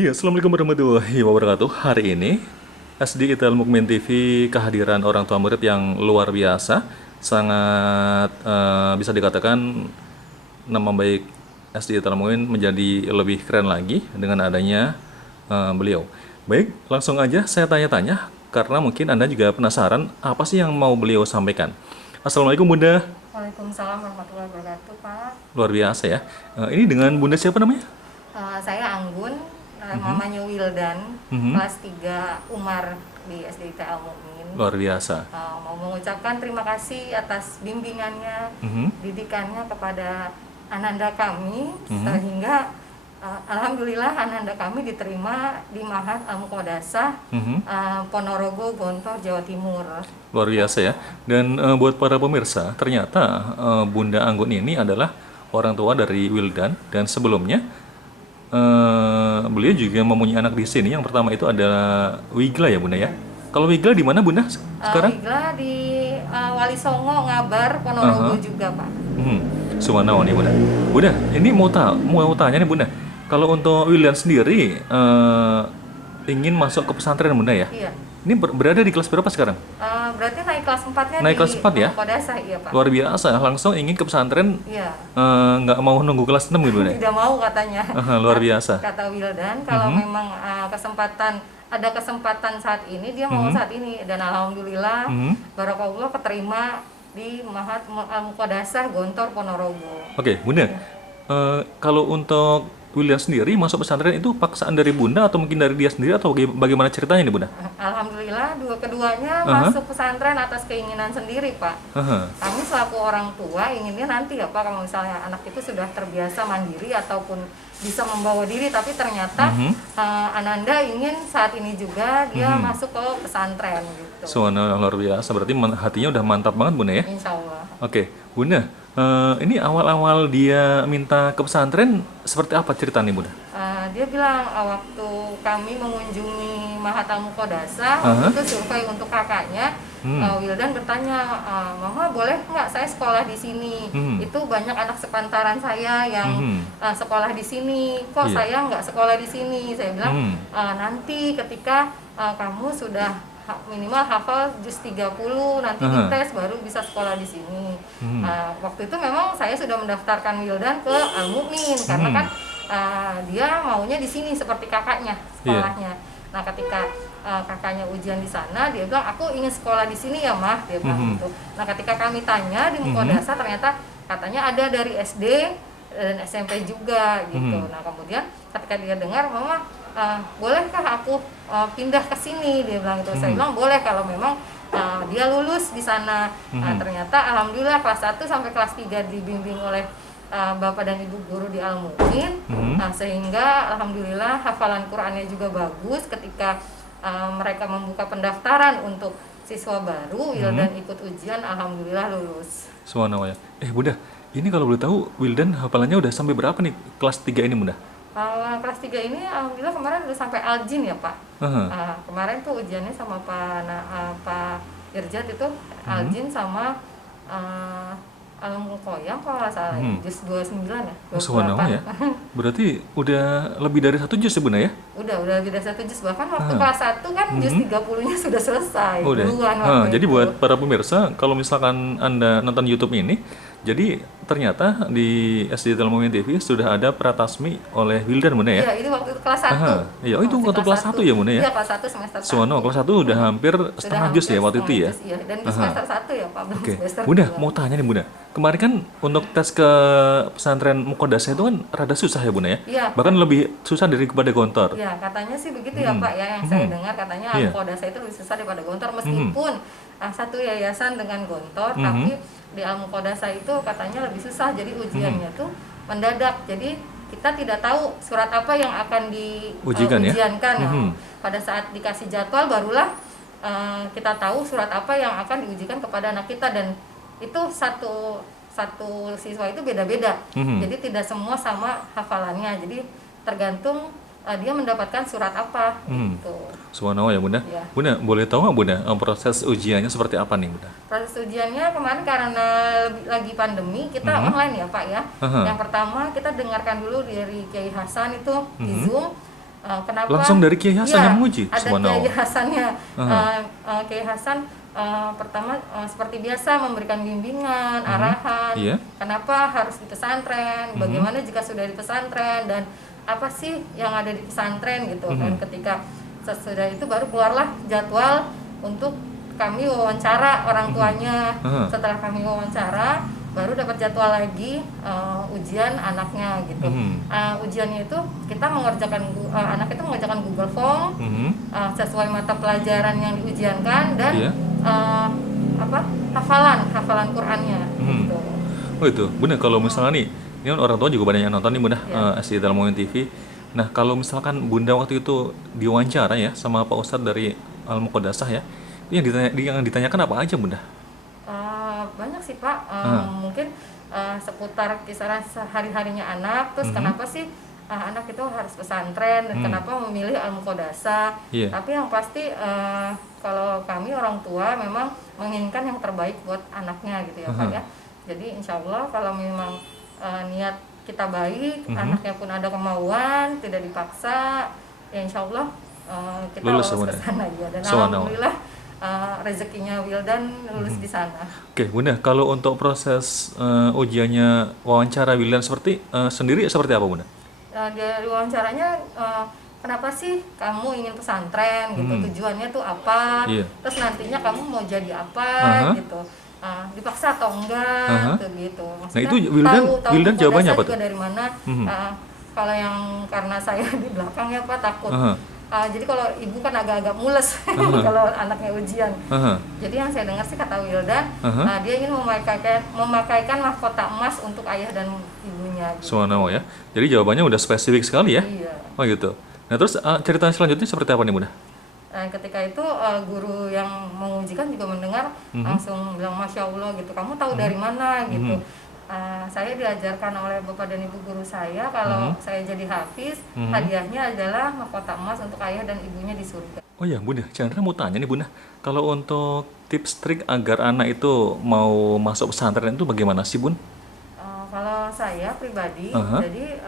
Iya, Assalamualaikum warahmatullahi wabarakatuh. Hari ini SD Ital Mukmin TV kehadiran orang tua murid yang luar biasa, sangat bisa dikatakan nama baik SD Ital Mukmin menjadi lebih keren lagi dengan adanya beliau. Baik, langsung aja saya tanya-tanya karena mungkin Anda juga penasaran apa sih yang mau beliau sampaikan. Assalamualaikum Bunda, Waalaikumsalam warahmatullahi wabarakatuh, Pak. luar biasa ya. Ini dengan Bunda siapa namanya? Saya Anggun, mamanya Wildan, Mhm, kelas 3 Umar di SD Al Mukmin. luar biasa. Mau mengucapkan terima kasih atas bimbingannya, Mhm, didikannya kepada ananda kami, mhm. sehingga alhamdulillah ananda kami diterima di Mahat Al Muqaddasah, Mhm. Ponorogo, Gontor, Jawa Timur. Luar biasa ya. Dan buat para pemirsa, ternyata Bunda Anggun ini adalah orang tua dari Wildan dan sebelumnya beliau juga mempunyai anak di sini. Yang pertama itu adalah Wigla ya Bunda ya. Kalau Wigla di mana Bunda sekarang? Wigla di Wali Songo, Ngabar, Ponorogo Aha. juga, Pak. Hmm. Sumanawa nih Bunda. Bunda, ini mau tanya nih Bunda. Kalau untuk Wildan sendiri ingin masuk ke pesantren Bunda ya. Iya. Ini berada di kelas berapa sekarang? Berarti naik kelas 4-nya Naik di kelas 4 ya? Kodasah, iya Pak. Luar biasa, langsung ingin ke pesantren, Iya, nggak mau nunggu kelas 6 gitu deh. tidak mau katanya. Aha, luar biasa. Kata Wildan, kalau Mhm, memang ada kesempatan saat ini, dia mau mhm, saat ini. Dan alhamdulillah, mhm. barakallah keterima di Mahat Al Muqaddasah Gontor Ponorogo. Oke, Bunda. Kalau untuk William sendiri masuk pesantren itu paksaan dari Bunda atau mungkin dari dia sendiri atau bagaimana ceritanya nih Bunda? Alhamdulillah keduanya Aha, masuk pesantren atas keinginan sendiri, Pak. aha. Kami selaku orang tua inginnya nanti ya Pak, kalau misalnya anak itu sudah terbiasa mandiri ataupun bisa membawa diri, tapi ternyata Mhm. Ananda ingin saat ini juga dia Mhm. masuk ke pesantren gitu. Suara luar biasa, berarti hatinya udah mantap banget Bunda ya. Insya Allah. Oke, Bunda. Ini awal-awal dia minta ke pesantren seperti apa ceritanya Bunda? Dia bilang waktu kami mengunjungi Mahat Al Muqaddasah, waktu Aha. itu survei untuk kakaknya, Hmm. Wildan bertanya, Mama boleh nggak saya sekolah di sini? Hmm. Itu banyak anak sepantaran saya yang Mhm. sekolah di sini. Kok Iya. saya nggak sekolah di sini? Saya bilang, Hmm. nanti ketika kamu sudah minimal hafal juz 30, nanti Aha. dites baru bisa sekolah di sini. Hmm. Waktu itu memang saya sudah mendaftarkan Wildan ke Al Mukmin karena Hmm. kan dia maunya di sini seperti kakaknya Iya. sekolahnya. Nah, ketika kakaknya ujian di sana, dia bilang aku ingin sekolah di sini ya mah, dia bilang Mhm. gitu. Nah, ketika kami tanya di Mhm. Mukodasa, ternyata katanya ada dari SD dan SMP juga gitu. Mhm. Nah, kemudian ketika dia dengar, Mama bolehkah aku pindah ke sini, dia bilang gitu. Saya Mhm. bilang boleh kalau memang dia lulus di sana. Nah, Mhm. ternyata alhamdulillah kelas 1 sampai kelas 3 dibimbing oleh Bapak dan Ibu guru di Al Mukmin. Mhm. Sehingga alhamdulillah hafalan Qur'annya juga bagus. Ketika mereka membuka pendaftaran untuk siswa baru, Wildan ikut ujian, alhamdulillah lulus. Subhanallah ya. Bunda, ini kalau boleh tahu Wildan hafalannya udah sampai berapa nih kelas 3 ini Bunda? Kelas 3 ini alhamdulillah kemarin udah sampai Aljin ya Pak. Aha. Kemarin tuh ujiannya sama Pak Irjat itu Mhm. Aljin sama Al-Muqayyam kalau nggak salah, Mhm. juz 29 ya, Oh, subhanallah 28. ya. Berarti udah lebih dari 1 juz ya Bunda ya? Udah lebih dari 1 juz, bahkan waktu Aha. kelas 1 kan juz Mhm. 30-nya sudah selesai Oh, udah. duluan waktu Jadi itu. buat para pemirsa, kalau misalkan Anda nonton YouTube ini, jadi ternyata di SD Telmumin TV sudah ada pratasmi oleh Wildan Bunda ya? Iya, ini waktu itu kelas 1. Aha. Iya, oh itu Masih waktu kelas 1 ya Bunda ya? Iya, kelas 1 semester 1. Subhanallah, kelas 1 udah hampir Sudah setengah hampir juz ya waktu itu setengah ya? juz, iya. Dan di Aha. semester 1 ya Pak, belum Oke, semester Bunda 2. mau tanya nih Bunda. Kemarin kan untuk tes ke pesantren Muqaddasah itu kan rada susah ya Bunda ya? Iya. Bahkan lebih susah daripada Gontor. Ya, katanya sih begitu ya Mhm. Pak ya, yang saya Mhm. dengar katanya Iya. Al-Muqaddasah itu lebih susah daripada Gontor, meskipun satu yayasan dengan Gontor, Mhm. tapi di Al-Muqaddasah itu katanya lebih susah, jadi ujiannya tuh mendadak. Jadi kita tidak tahu surat apa yang akan Ujikan ya? diujiankan. Nah, Mhm. pada saat dikasih jadwal barulah kita tahu surat apa yang akan diujikan kepada anak kita, dan itu satu satu siswa itu beda-beda. Mhm. Jadi tidak semua sama hafalannya. Jadi tergantung dia mendapatkan surat apa Mhm. gitu. Subhanallah ya Bunda. Ya. Bunda, boleh tahu nggak Bunda proses ujiannya seperti apa nih Bunda? Proses ujiannya kemarin karena lagi pandemi kita Mhm. online ya Pak ya. Aha. Yang pertama kita dengarkan dulu dari Kiai Hasan itu di Mhm. Zoom. Kenapa? Langsung dari Kiai Hasan Iya, yang menguji? ada Subhanallah. Kiai Hasannya. Aha. Kiai Hasan pertama seperti biasa memberikan bimbingan, arahan. Iya. Kenapa harus di pesantren? Bagaimana jika sudah di pesantren dan apa sih yang ada di pesantren gitu. Dan ketika sesudah itu baru keluarlah jadwal untuk kami wawancara orang tuanya. Setelah kami wawancara baru dapat jadwal lagi ujian anaknya gitu. Ujiannya itu kita mengerjakan anak itu mengerjakan Google Form sesuai mata pelajaran yang diujiankan dan Iya. hafalan Qurannya gitu. Oh itu, Bunda, kalau misalnya nih, ini kan orang tua juga banyak yang nonton nih Bunda, SD Dalam Momen TV. Nah, kalau misalkan Bunda waktu itu diwawancara ya sama Pak Ustadz dari Al-Muqaddasah ya, itu yang ditanyakan apa aja Bunda? Banyak sih Pak, mungkin seputar kisaran sehari-harinya anak, terus kenapa sih anak itu harus pesantren dan kenapa memilih Al-Muqaddasah. Iya. Tapi yang pasti kalau kami orang tua memang menginginkan yang terbaik buat anaknya gitu ya Pak ya. Jadi insya Allah kalau memang niat kita baik, anaknya pun ada kemauan, tidak dipaksa, ya insya Allah kita Lulus lolos ke semuanya. sana ya. Dan Subhanallah. alhamdulillah rezekinya Wildan lulus di sana. Oke Bunda, kalau untuk proses ujiannya wawancara Wildan sendiri seperti apa Bunda? Dari wawancaranya kenapa sih kamu ingin pesantren gitu, tujuannya tuh apa, Iya. terus nantinya kamu mau jadi apa gitu, dipaksa atau enggak tuh gitu. Nah, itu Wildan Muqaddasah jawabannya apa juga tuh? dari mana. Kalau yang karena saya di belakang ya Pak takut. Jadi kalau ibu kan agak-agak mules kalau anaknya ujian. Jadi yang saya dengar sih kata Wildan, dia ingin memakaikan mahkota emas untuk ayah dan ibunya. Gitu. Subhanallah ya. Jadi jawabannya udah spesifik sekali ya? Iya. Oh gitu. Nah terus cerita selanjutnya seperti apa nih Bunda? Ketika itu guru yang mengujikan juga mendengar langsung bilang Masya Allah gitu, kamu tahu dari mana gitu. Saya diajarkan oleh bapak dan ibu guru saya kalau saya jadi hafiz, hadiahnya adalah mahkota emas untuk ayah dan ibunya di surga. Oh ya Bunda, Chandra mau tanya nih Bunda, kalau untuk tips trik agar anak itu mau masuk pesantren itu bagaimana sih Bun? Kalau saya pribadi, jadi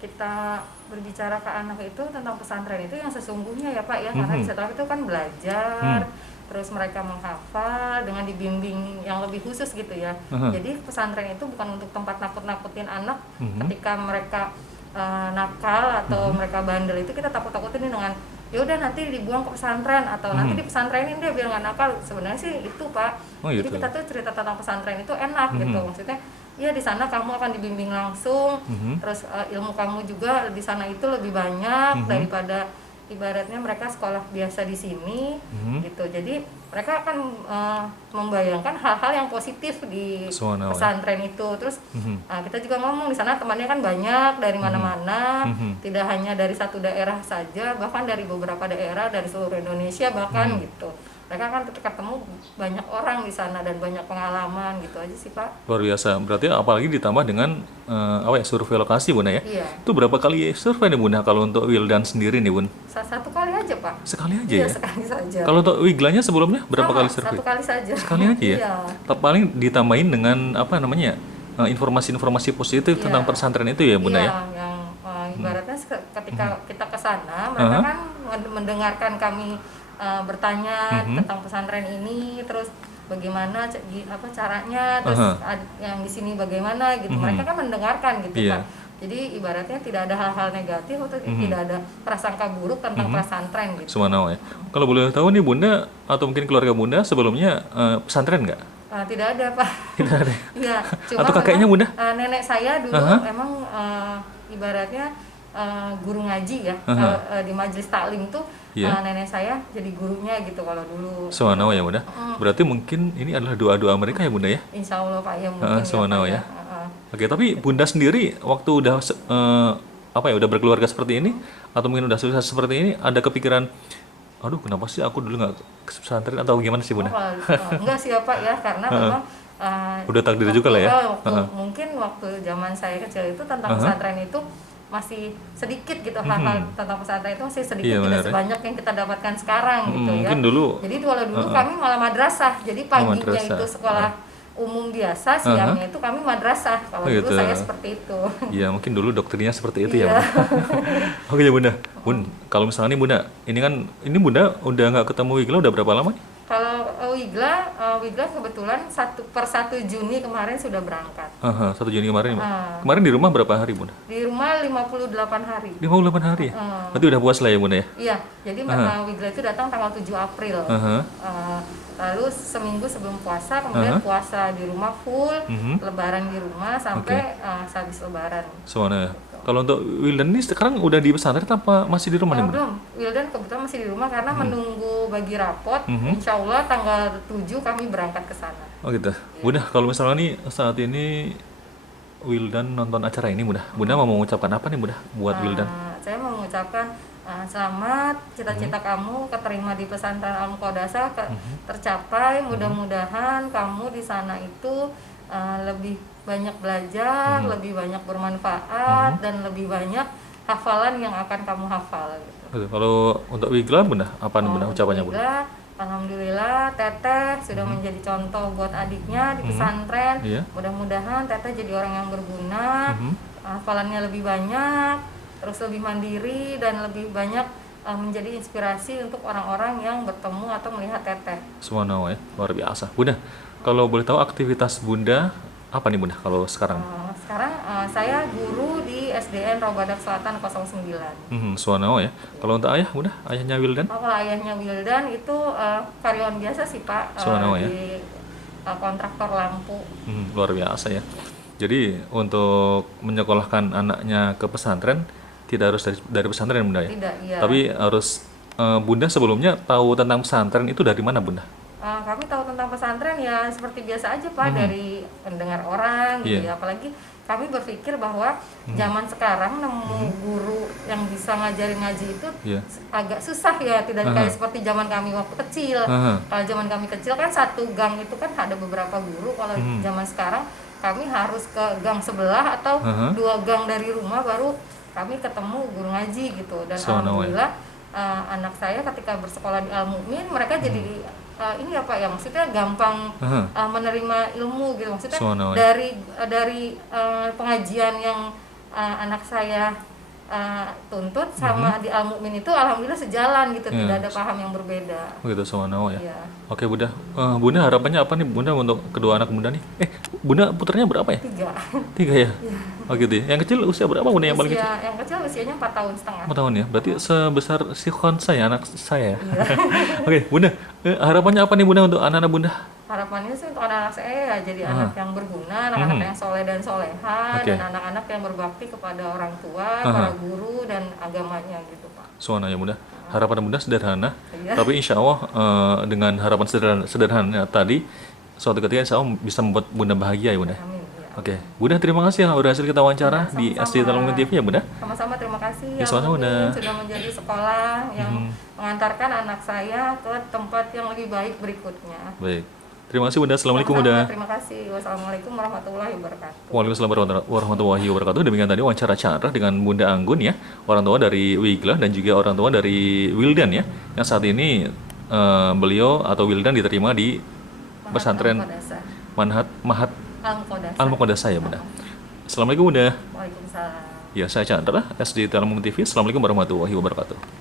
kita berbicara ke anak itu tentang pesantren itu yang sesungguhnya ya Pak ya, karena di setelah itu kan belajar, terus mereka menghafal dengan dibimbing yang lebih khusus gitu ya. Jadi pesantren itu bukan untuk tempat nakut-nakutin anak ketika mereka nakal atau mereka bandel, itu kita takut-takutin dengan ya udah nanti dibuang ke pesantren atau nanti di pesantrenin dia biar nggak nakal. Sebenarnya sih itu Pak. Oh, gitu. Jadi kita tuh cerita tentang pesantren itu enak gitu, maksudnya ya di sana kamu akan dibimbing langsung, terus ilmu kamu juga di sana itu lebih banyak daripada ibaratnya mereka sekolah biasa di sini gitu. Jadi mereka akan membayangkan hal-hal yang positif di pesantren itu. Terus kita juga ngomong di sana temannya kan banyak dari mana-mana, tidak hanya dari satu daerah saja, bahkan dari beberapa daerah dari seluruh Indonesia bahkan gitu. Mereka kan ketemu banyak orang di sana dan banyak pengalaman gitu aja sih Pak. Luar biasa, berarti apalagi ditambah dengan survei lokasi Bunda ya? Iya. Itu berapa kali survei nih Bunda kalau untuk Wildan sendiri nih Bun? Satu kali aja Pak. Sekali aja Iya, ya? sekali saja. Kalau untuk Wiglanya sebelumnya berapa kali survei? Satu kali saja. Sekali aja ya? Iya. Paling ditambahin dengan apa namanya informasi-informasi positif tentang pesantren itu ya Bunda ya? Yang ibaratnya ketika kita ke sana, mereka kan mendengarkan kami bertanya tentang pesantren ini, terus bagaimana caranya, terus yang di sini bagaimana gitu. Mereka kan mendengarkan gitu Pak. Jadi ibaratnya tidak ada hal-hal negatif atau tidak ada prasangka buruk tentang pesantren gitu. Subhanallah ya. Kalau boleh tahu nih Bunda atau mungkin keluarga Bunda sebelumnya pesantren nggak? Tidak ada Pak. Tidak ada. Iya. Cuma Atau kakeknya Bunda? Nenek saya dulu emang ibaratnya guru ngaji ya. Di majelis taklim tuh nenek saya jadi gurunya gitu kalau dulu. Subhanallah ya Bunda. Berarti mungkin ini adalah doa-doa mereka ya Bunda ya? Insya Allah Pak ya mungkin. Subhanallah ya. Oke, tapi Bunda sendiri waktu udah udah berkeluarga seperti ini atau mungkin udah sukses seperti ini, ada kepikiran, aduh kenapa sih aku dulu nggak ke pesantren atau gimana sih Bunda? Enggak sih ya Pak ya, karena memang udah takdir juga lah ya. Mungkin waktu zaman saya kecil itu tentang pesantren itu masih sedikit gitu, hal-hal tentang pesantren itu masih sedikit, tidak sebanyak yang kita dapatkan sekarang gitu ya. Mungkin dulu. Jadi kalau dulu kami malah madrasah, jadi paginya itu sekolah umum biasa, siangnya itu kami madrasah. Kalau Oh, dulu gitu. saya seperti itu. Ya mungkin dulu doktrinnya seperti itu ya Iya. Bunda. Oke ya Bunda. Kalau misalnya nih Bunda, ini Bunda udah nggak ketemu Wigla udah berapa lama nih? Kalau Wigla kebetulan 1 Juni kemarin sudah berangkat. 1 Juni kemarin. Bunda. Ah. Kemarin di rumah berapa hari Bunda? Di rumah 58 hari. 58 hari. Ah. Berarti udah puas lah ya Bunda ya? Iya, jadi Wigla itu datang tanggal 7 April. Aha. Lalu seminggu sebelum puasa, kemudian puasa di rumah full, lebaran di rumah sampai habis lebaran. Soalnya kalau untuk Wildan ini sekarang udah di pesantren apa masih di rumah nih Bunda? Belum, Wildan kebetulan masih di rumah karena menunggu bagi rapot. Insya Allah tanggal 7 kami berangkat ke sana. Oh gitu. Bunda, kalau misalnya nih saat ini Wildan nonton acara ini Bunda, Bunda mau mengucapkan apa nih Bunda buat Wildan? Saya mau mengucapkan selamat, cita-cita kamu keterima di pesantren Al-Muqaddasah tercapai. Mudah-mudahan kamu di sana itu lebih banyak belajar, lebih banyak bermanfaat, dan lebih banyak hafalan yang akan kamu hafal. Gitu. Gitu. Kalau untuk Wigla Bunda, apa nih Bunda ucapannya Bunda? Alhamdulillah, alhamdulillah Teteh sudah menjadi contoh buat adiknya di pesantren. Iya. Mudah-mudahan Teteh jadi orang yang berguna, hafalannya lebih banyak, terus lebih mandiri dan lebih banyak menjadi inspirasi untuk orang-orang yang bertemu atau melihat Teteh. Subhanallah ya, luar biasa. Bunda, kalau boleh tahu aktivitas Bunda apa nih Bunda kalau sekarang? Sekarang saya guru di SDN Robadak Selatan 09. Subhanallah ya. Kalau untuk ayah Bunda, ayahnya Wildan? Kalau ayahnya Wildan itu karyawan biasa sih Pak, Subhanallah ya. di kontraktor lampu. Luar biasa ya. Jadi untuk menyekolahkan anaknya ke pesantren tidak harus dari pesantren Bunda ya. Tidak, iya. Tapi harus Bunda sebelumnya tahu tentang pesantren itu dari mana Bunda? Kami tahu tentang pesantren ya seperti biasa aja Pak, dari mendengar orang gitu Iya. ya. Apalagi kami berpikir bahwa zaman sekarang nemu guru yang bisa ngajarin ngaji itu Iya. agak susah ya, tidak kayak seperti zaman kami waktu kecil. Kalau zaman kami kecil kan satu gang itu kan ada beberapa guru. Kalau zaman sekarang kami harus ke gang sebelah atau 2 gang dari rumah baru kami ketemu guru ngaji gitu. Dan alhamdulillah anak saya ketika bersekolah di Al Mukmin mereka jadi ini ya Pak ya, maksudnya gampang menerima ilmu gitu. Maksudnya dari pengajian yang anak saya tuntut sama di Al Mukmin itu alhamdulillah sejalan gitu, tidak ada paham yang berbeda. Gitu, subhanallah ya. Iya. Oke Bunda, Bunda harapannya apa nih Bunda untuk kedua anak Bunda nih? Bunda putranya berapa ya? 3. 3 ya? Oh gitu ya. Yang kecil usia berapa Bunda yang paling kecil? Yang kecil usianya 4 tahun setengah. 4 tahun ya? Berarti sebesar si Khon saya, anak saya. Oke Bunda, harapannya apa nih Bunda untuk anak-anak Bunda? Harapannya sih untuk anak-anak saya ya jadi anak yang berguna, anak-anak yang soleh dan soleha, dan anak-anak yang berbakti kepada orang tua, para guru dan agamanya gitu Pak. Subhanallah ya Bunda. Harapan Bunda sederhana, Iya. tapi insya Allah dengan harapan sederhana tadi, suatu ketika insya Allah bisa membuat Bunda bahagia ya Bunda. Amin. Ya. Oke, Bunda terima kasih ya udah hasil kita wawancara di SD Talmungun TV ya Bunda. Sama-sama, terima kasih Ya, ya sama-sama, Mungkin Bunda. sudah menjadi sekolah yang mengantarkan anak saya ke tempat yang lebih baik berikutnya. Baik, terima kasih Bunda. Assalamualaikum Bunda. Sama-sama, terima kasih. Wassalamualaikum warahmatullahi wabarakatuh. Waalaikumsalam warahmatullahi wabarakatuh. Demikian tadi wawancara Chandra dengan Bunda Anggun ya, orang tua dari Wigla dan juga orang tua dari Wildan ya, yang saat ini beliau atau Wildan diterima di pesantren Mahat Al-Muqaddasah ya Bunda. Assalamualaikum Bunda. Waalaikumsalam. Ya, saya Chandra, SD Talmungun TV. Assalamualaikum warahmatullahi wabarakatuh.